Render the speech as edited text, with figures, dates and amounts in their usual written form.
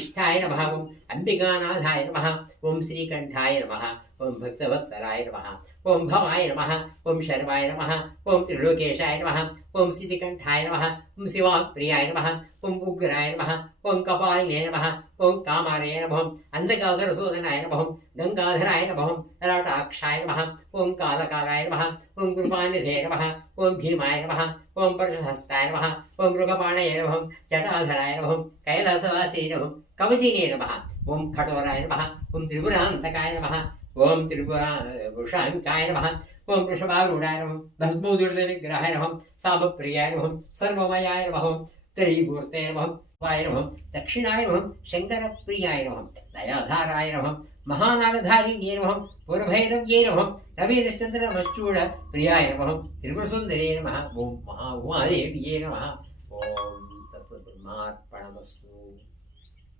उमाविष्ठाय नमः, ओम अंबिकानाथाय नमः, ओम श्रीकंठाय नमः, ओम भक्तवत्सलाय नमः, ओम भवाय नमः, ओम शर्वाय नमः, ओम त्रिलोकेशाय नमः, ओम सिद्धिकंठाय नमः, ओम शिवाप्रियाय नमः, ओम उग्राय नमः, ओम कपालिने नमः, ओम कामालय नमः, अंधकासुरसूदनाय नमः, गंगाधराय नमः, ललाटाक्षाय नमः, ओम कालकालाय नमः, ओम कृपानिधे नमः, ओम भीमाय नमः, ओम परशहस्ताय नमः, ओम मृगपाणये नमः, जटाधराय नमः, कैलासवासी नमः, कवचिने नमः, ओम खटोराय नमः, ओम त्रिपुरान्तकाय नमः, ओम त्रिपुराभूषाङ्काय नमः, ओम वृषभारूढाय नमः, भस्मोदुर्दविग्रहाय नमः, सामप्रियाय नमः, सर्वमयाय नमः, त्रिमूर्ते नमः, वाय नमः, दक्षिणाय नमः, शङ्करप्रियाय नमः, दयाधाराय नमः, महानागधारिण्ये नमः, पुरभैरव्ये नमः, रविश्चन्द्रमश्चूड प्रियाय नमः, त्रिपुरसुन्दरे नमः, ओम महाउमादेव्ये नमः। ओम तत्त्वब्रह्मार्पणमस्तु।